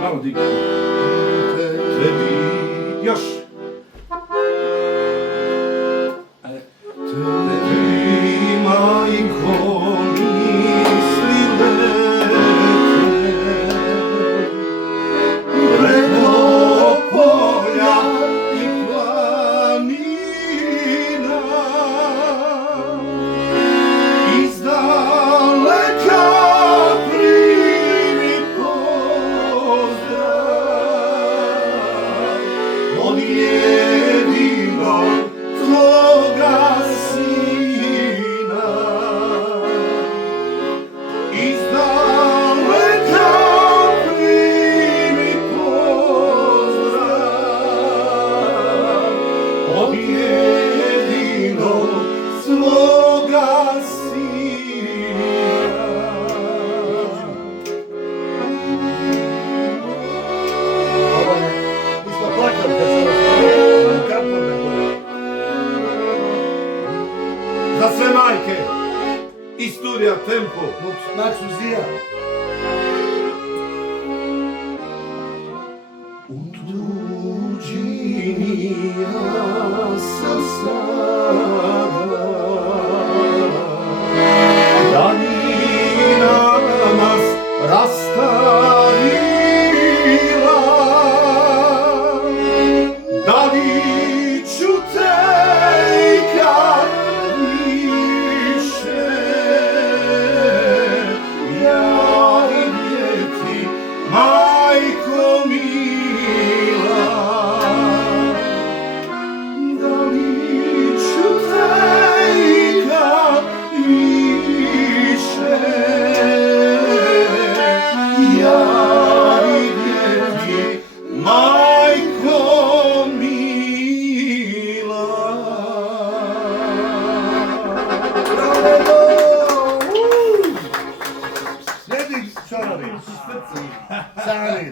Malo digni. Tebi, još. Tebi, majko, misli lete, preko polja i planina, izdaleka primi pozdrav od jedinog tvoga sina. Izdaleka primi pozdrav od jedinog svoga sina. Mi smo plakali kad se razgovarali, kampove gore. Za sve majke i studija Tempo. Max Uzija. U tuđini ja sam sada, danina nas rastavila. Da li ću te ikad više ja vidjeti, majko mila? Da li ću te ikad više ja vidjeti, majko mila? Slijedi čaravi. Sani.